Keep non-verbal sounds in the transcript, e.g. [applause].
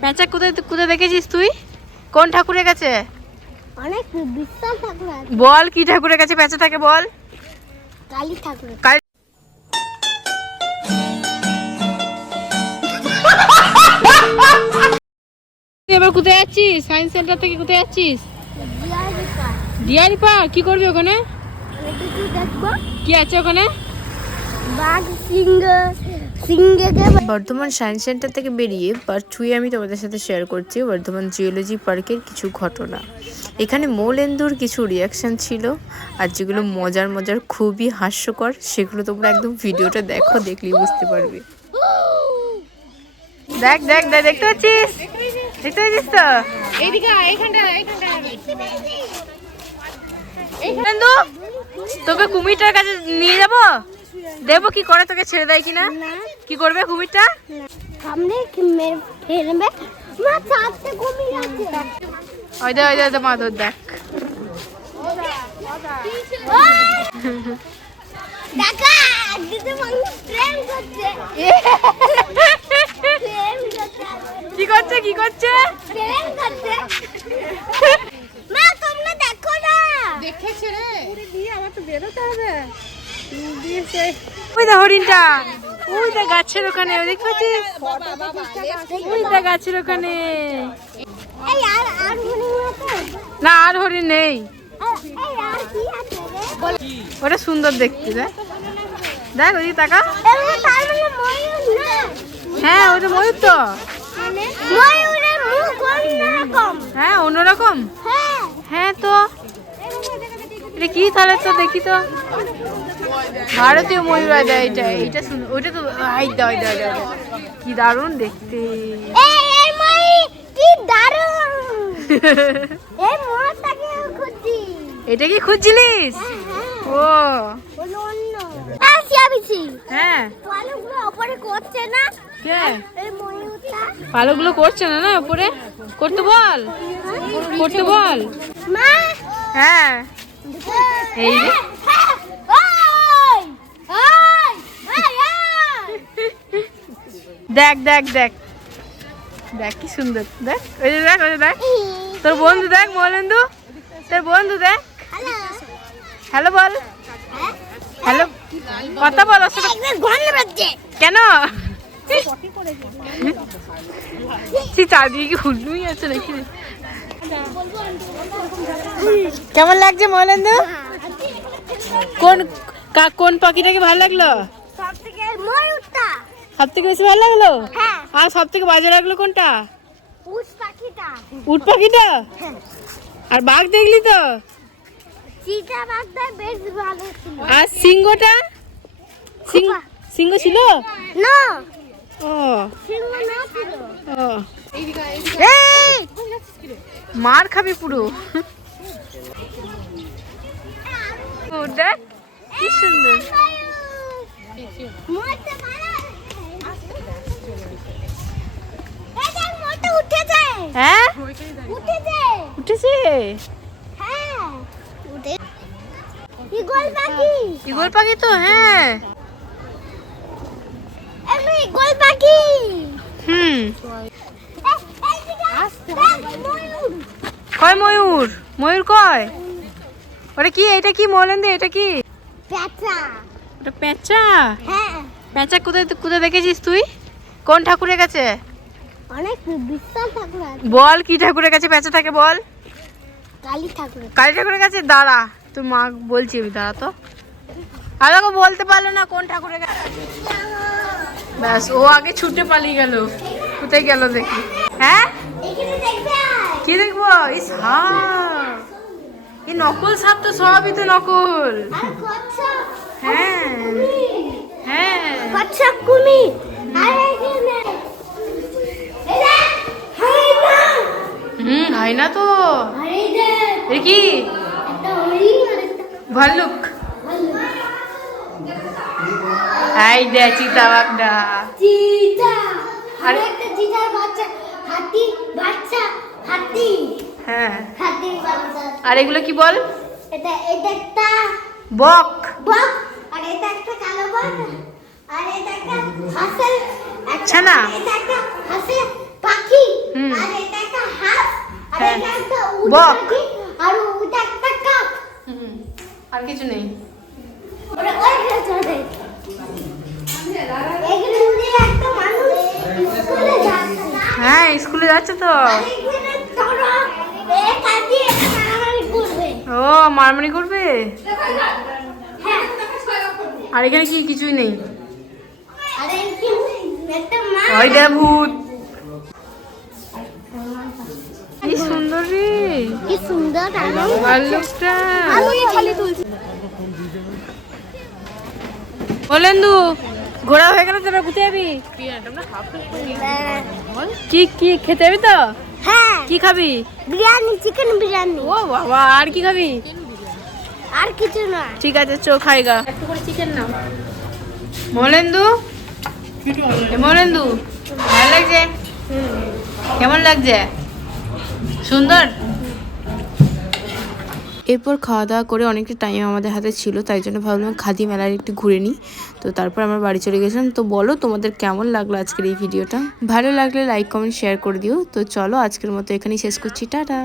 প্যাঁচা কোথায় কোথায় দেখেছিস তুই? কোন ঠাকুরের কাছে? অনেক বিশ্বাস ঠাকুর বল কি ঠাকুরের কাছে প্যাঁচা থাকে বল। কালী ঠাকুর কাল এবার কোথায় যাচ্ছিস? সায়েন্স সেন্টার থেকে কোথায় যাচ্ছিস? Deer park? কি করবি ওখানে? কি আছে ওখানে? বর্ধমান সায়েন্স সেন্টার থেকে বেরিয়ে পার্ট টুয়ে আমি তোমাদের সাথে শেয়ার করছি বর্ধমান জিওলজি পার্কের কিছু ঘটনা। এখানে মৌলেন্দুর কিছু রিয়াকশন ছিল আর যেগুলো মজার মজার খুবই হাস্যকর সেগুলো তোমরা একদম ভিডিওটা দেখো দেখলেই বুঝতে পারবে। দেখ দেখ দেখ দেখতে পাচ্ছিস? দেখতে পাচ্ছিস তো? এইদিকে এইখানটা এইখানটা তোকে কুমিরটার কাছে নিয়ে যাব? দেবো কি করে তোকে ছেড়ে দেয় কিনা। না কি করবে কুমিরটা? সামনে ফেলবে? মা চারটে ঘুমিয়ে আছে। ওই দে ওই দে দে দেখ। [laughs] কি করছে কি করছে প্রেম করছে মা তোমরা দেখো না দেখেছে রে দিয়ে আমার তো বেরোতে হবে ওই দা হরিণটা। ওই দা গাছের ওখানে দেখতে পাচ্ছিস? ওই দা গাছের ওখানে। না, আর হরিণ নেই। ওটা সুন্দর দেখতে, দেখ। দেখ ওই টাকা হ্যাঁ ওটা ময়ূর তো। হ্যাঁ অন্যরকম। হ্যাঁ তো। এটা কি তাহলে তো দেখি তো। ভারতীয় ময়ূর আদা এটা এটা শুন ওইটা তো আই দাও দাও দাও কি দারুণ দেখতে। এটা কি খুঁজছিলিস? ও। অন্য। আসি আবিছি হ্যাঁ। পালকগুলো করছে না? করছে না না উপরে করতে বল। করতে বল। হ্যাঁ। এই রে। ওই ওই ওই ওই দেখ দেখ দেখ। দেখ কি সুন্দর। দেখ ওই দেখ ওই দেখ। তোর বন্ধু দেখ মলেন্দু। তোর বন্ধু দেখ। হ্যালো বল। হ্যালো কথা বল কেন? চারদিকে আছে নাকি? কেমন লাগছে মলেন্দু? কোন কা- কোন পাখিটাকে ভালো লাগল? সব থেকে ময়ূরটা সব থেকে বেশি ভালো লাগল? হ্যাঁ। আর সব থেকে বাজে লাগল কোনটা? উট পাখিটা। হ্যাঁ। আর বাঘ দেখলি তো? চিতা বাঘটা বেশ ভালো ছিল। আর সিংহটা? সিংহ সিংহ ছিল? না। ও। মার খাবি পুরো। দেখ কি সুন্দর মরতে পারে এই দেখ মোটা উঠেছে হ্যাঁ? উঠেছে? উঠেছে উঠে ইগল পাখি ইগল পাখি তো হ্যাঁ। ইগল পাখি হুম। কয় ময়ূর? ময়ূর কয়? ওটা কি? এটা কি মলেন্দে এটা কি? পেঁচা ওটা পেঁচা হ্যাঁ। পেঁচা কোথায় কোথায় দেখেছিস তুই? কোন ঠাকুরের কাছে? অনেক বিশ্বাস ঠাকুর আছে। বল কি ঠাকুরের কাছে বেঁচে থাকে বল। কালী ঠাকুর কালী ঠাকুরের কাছে? দাঁড়া তোর মা বলছি আমি দাঁড়া তো। আর ওকে বলতে পারল না কোন ঠাকুরের কাছে। ব্যাস ও আগে ছুটে পালিয়ে গেল। কোথায় গেল দেখি। হ্যাঁ? কি দেখব? এই সাপ। এই নকল সাপ তো সবই তো নকল। হ্যাঁ। হ্যাঁ। কচ্ছপ হুম হয় না তো। কি? ভাল্লুক। এই দে চিতা বাগদা চিতা আর। একটা চিতার বাচ্চা হাতি বাচ্চা হাতি হ্যাঁ। বাচ্চা আর এগুলো কি বল? এটা এটা একটা বক। বক আর এটা একটা কালো বক। ছানা। এটা একটা হাঁসের পাখি হুম। আর এটা একটা হাঁস আর হ্যাঁ। এটা একটা বক। আর ওটা একটা কাক। আর কিছু নেই। ওই চলে হ্যাঁ স্কুলে যাচ্ছে তো। ও মারামারি করবে? হ্যাঁ। আর এখানে কি কিছুই নেই? আর ভূত। কি সুন্দর রে। কি সুন্দর খালি তুলছি। বলেন্দু ঘোরা হয়ে গেল তোরা ঘুরতে যাবি? কি কি খেতে যাবি তো? হ্যাঁ। কি খাবি? বিরিয়ানি চিকেন বিরিয়ানি। ও বাবা আর কি খাবি? আর কিছু না ঠিক আছে চো খাইগা একটু করে চিকেন নাও। মলেন্দু ভালো লাগছে? কেমন লাগছে? সুন্দর? এরপর খাওয়া দাওয়া করে অনেকটা টাইম আমাদের হাতে ছিল, তাই জন্য ভাবলাম খাদি মেলার একটু ঘুরে নিই। তো তারপর আমরা বাড়ি চলে গেছিলাম। তো বলো, তোমাদের কেমন লাগল আজকের এই ভিডিওটা ভালো লাগলে লাইক কমেন্ট শেয়ার করে দিও। তো চলো, আজকের মতো এখানেই শেষ করছি। টাটা!